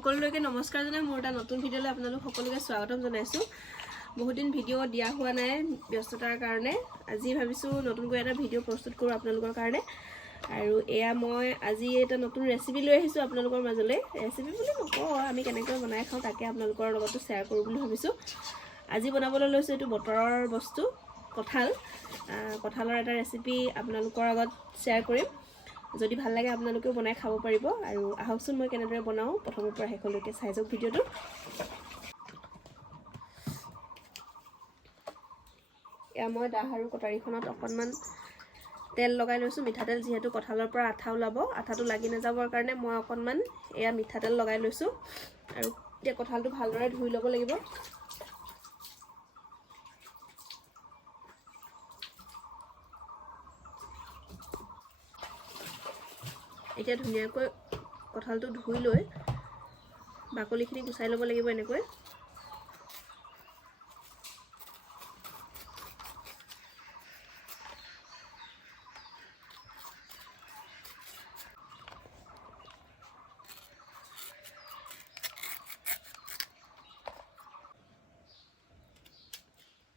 সকলোকে নমস্কাৰ জনাই মোৰ এটা নতুন ভিডিঅ'লৈ আপোনালোক সকলোকে স্বাগতম জনাইছো। বহুত দিন ভিডিঅ' দিয়া হোৱা নাই ব্যস্ততাৰ কাৰণে। আজি ভাবিছো নতুনকৈ এটা ভিডিঅ' প্ৰস্তুত কৰো আপোনালোকৰ কাৰণে। আৰু এয়া মই আজি এটা নতুন ৰেচিপি লৈ আহিছো আপোনালোকৰ মাজলৈ। ৰেচিপি বুলি নকওঁ, আমি কেনেকৈ বনাই খাওঁ তাকে আপোনালোকৰ লগত শ্বেয়াৰ কৰো বুলি ভাবিছো। আজি বনাবলৈ লৈছো এটো বতৰৰ বস্তু কঁঠালৰ এটা ৰেচিপি আপোনালোকৰ আগত শ্বেয়াৰ কৰিম। যদি ভাল লাগে আপোনালোকেও বনাই খাব পাৰিব। আৰু আহকচোন মই কেনেদৰে বনাও প্ৰথমৰ পৰা শেষলৈকে চাই যাওক ভিডিঅ'টো। এয়া মই দাহ আৰু কটাৰীখনত অকণমান তেল লগাই লৈছো। মিঠাতেল, যিহেতু কঁঠালৰ পৰা আঠা ওলাব, আঠাটো লাগি নাযাবৰ কাৰণে মই অকণমান এয়া মিঠাতেল লগাই লৈছো। আৰু এতিয়া কঁঠালটো ভালদৰে ধুই ল'ব লাগিব। এতিয়া ধুনীয়াকৈ কঁঠালটো ধুই লৈ বাকলিখিনি গুচাই ল'ব লাগিব এনেকৈ।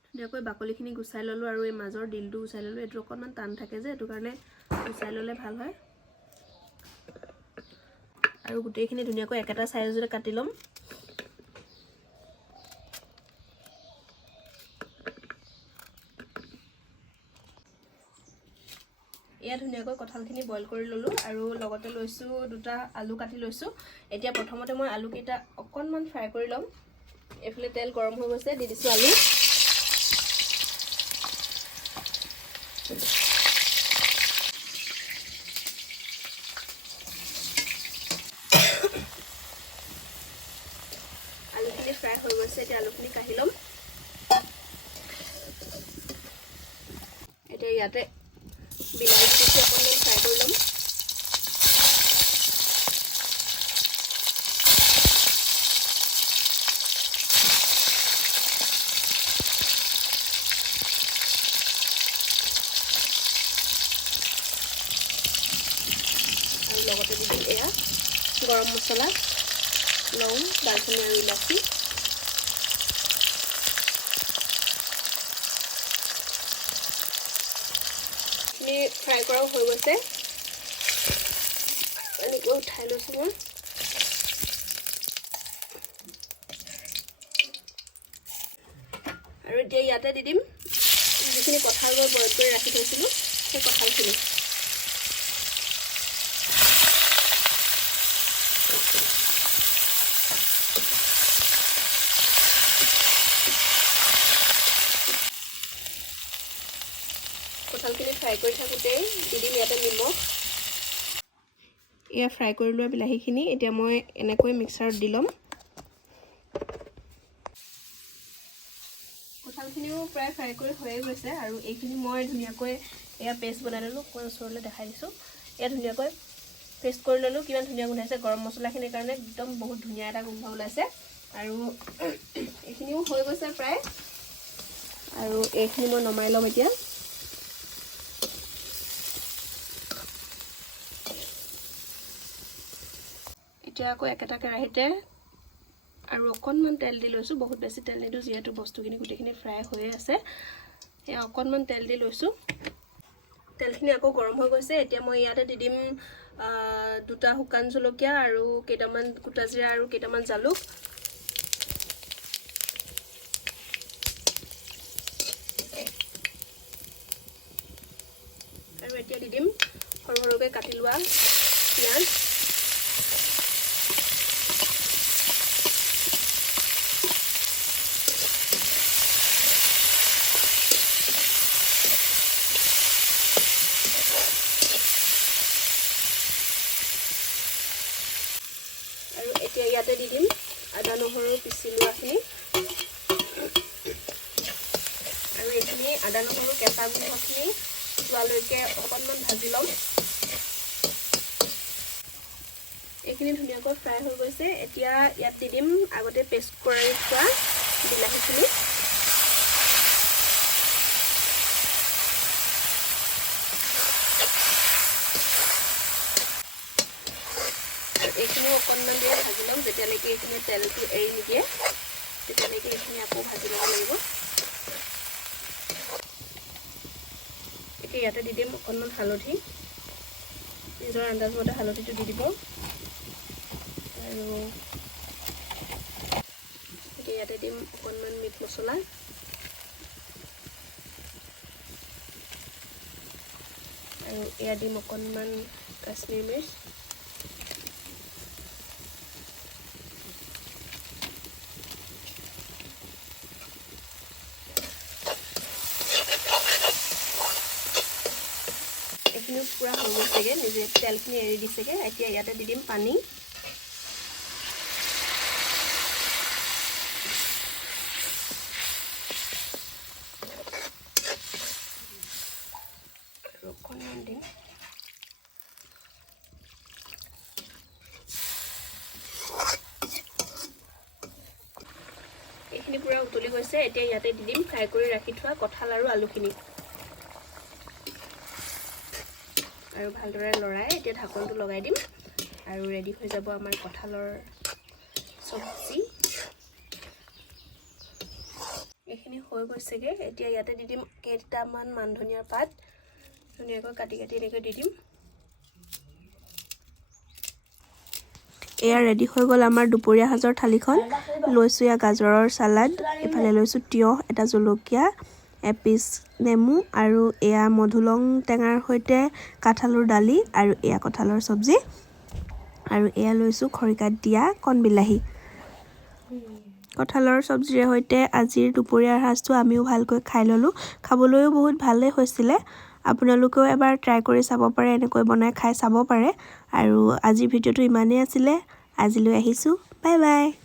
ধুনীয়াকৈ বাকলিখিনি গুচাই ল'লোঁ আৰু এই মাজৰ ডিলটো গুচাই ল'লোঁ। এইটো অকণমান টান থাকে যে, এইটো কাৰণে গুচাই ল'লে ভাল হয়। আৰু গোটেইখিনি ধুনীয়াকৈ একেটা সাইজতে কাটি ল'ম। এয়া ধুনীয়াকৈ কঁঠালখিনি বইল কৰি ল'লোঁ আৰু লগতে লৈছোঁ দুটা আলু কাটি লৈছোঁ। এতিয়া প্ৰথমতে মই আলুকেইটা অকণমান ফ্ৰাই কৰি ল'ম। এইফালে তেল গৰম হৈ গৈছে, দি দিছোঁ আলু। আলুখিনি ফ্ৰাই হৈ গৈছে, এতিয়া আলুখিনি কাঢ়ি ল'ম। এতিয়া ইয়াতে বিলাহীটো অকণমান ফ্ৰাই কৰি ল'ম। আৰু লগতে দি দিম এয়া গৰম মছলা, লং, দালচেনি আৰু ইলাচি। ফ্ৰাই কৰাও হৈ গৈছে, এনেকৈ উঠাই লৈছোঁ মই। আৰু এতিয়া ইয়াতে দি দিম যিখিনি কঁঠাল মই বইল কৰি ৰাখি থৈছিলোঁ, সেই কঁঠালখিনি। কঁঠালখিনি ফ্ৰাই কৰি থাকোঁতেই দি দিম ইয়াতে নিমখ। এয়া ফ্ৰাই কৰি লোৱা বিলাহীখিনি এতিয়া মই এনেকৈ মিক্সাৰত দি ল'ম। কঁঠালখিনিও প্ৰায় ফ্ৰাই কৰি হৈয়ে গৈছে আৰু এইখিনি মই ধুনীয়াকৈ এয়া পেষ্ট বনাই ল'লোঁ। অকণমান ওচৰলৈ দেখাই দিছোঁ। এয়া ধুনীয়াকৈ পেষ্ট কৰি ল'লোঁ। কিমান ধুনীয়া গোন্ধাইছে। গৰম মছলাখিনিৰ কাৰণে একদম বহুত ধুনীয়া এটা গোন্ধ ওলাইছে। আৰু এইখিনিও হৈ গৈছে প্ৰায়। আৰু এইখিনি মই নমাই ল'ম এতিয়া। এতিয়া আকৌ একেটা কেৰাহীতে আৰু অকণমান তেল দি লৈছোঁ। বহুত বেছি তেল নিদিওঁ, যিহেতু বস্তুখিনি গোটেইখিনি ফ্ৰাই হৈয়ে আছে। সেয়া অকণমান তেল দি লৈছোঁ। তেলখিনি আকৌ গৰম হৈ গৈছে। এতিয়া মই ইয়াতে দি দিম দুটা শুকান জলকীয়া আৰু কেইটামান গোটা জিৰা আৰু কেইটামান জালুক। আৰু এতিয়া দি দিম সৰু সৰুকৈ কাটি লোৱা পিঁয়াজ। আৰু এতিয়া ইয়াতে দি দিম আদা নহৰু পিচি লোৱাখিনি। আৰু এইখিনি আদা নহৰু কেঁচা গোন্ধখিনি যোৱালৈকে অকণমান ভাজি ল'ম। এইখিনি ধুনীয়াকৈ ফ্ৰাই হৈ গৈছে। এতিয়া ইয়াত দি দিম আগতে পেষ্ট কৰি থোৱা বিলাহীখিনি। এইখিনি অকণমান দেৰি ভাজি ল'ম যেতিয়ালৈকে এইখিনি তেলটো এৰি নিদিয়ে তেতিয়ালৈকে এইখিনি আকৌ ভাজি ল'ব লাগিব এতিয়া ইয়াতে দি দিম অকণমান হালধি নিজৰ আন্দাজমতে হালধিটো দি দিব আৰু এতিয়া ইয়াতে দিম অকণমান মিট মছলা আৰু এয়া দিম অকণমান কাশ্মীৰ মিৰ্চ এইখিনি পুৰা হৈ গৈছেগৈ নিজে তেলখিনি এৰি দিছেগৈ এতিয়া ইয়াতে দি দিম পানী অকণমান দিম এইখিনি পুৰা উতলি গৈছে এতিয়া ইয়াতে দি দিম ফ্ৰাই কৰি ৰাখি থোৱা কঁঠাল আৰু আলুখিনি আৰু ভালদৰে লৰাই এতিয়া ঢাকনটো লগাই দিম আৰু ৰেডি হৈ যাব আমাৰ কঁঠালৰ চব্জি এইখিনি হৈ গৈছেগৈ এতিয়া ইয়াতে দি দিম কেইটামান মান ধনিয়াৰ পাত ধুনীয়াকৈ কাটি কাটি এনেকৈ দি দিম এয়া ৰেডি হৈ গ'ল আমাৰ দুপৰীয়া সাজৰ থালিখন লৈছোঁ এয়া গাজৰৰ চালাড ইফালে লৈছোঁ তিয়ঁহ এটা জলকীয়া এপিচ নেমু আৰু এয়া মধুলং টেঙাৰ সৈতে কাঠালৰ দালি আৰু এয়া কঁঠালৰ চব্জি আৰু এয়া লৈছোঁ খৰিকাত দিয়া কণবিলাহী কঁঠালৰ চব্জিৰ সৈতে আজিৰ দুপৰীয়াৰ সাজটো আমিও ভালকৈ খাই ল'লোঁ খাবলৈও বহুত ভালেই হৈছিলে আপোনালোকেও এবাৰ ট্ৰাই কৰি চাব পাৰে এনেকৈ বনাই খাই চাব পাৰে আৰু আজিৰ ভিডিঅ'টো ইমানেই আছিলে আজিলৈ আহিছোঁ বাই বাই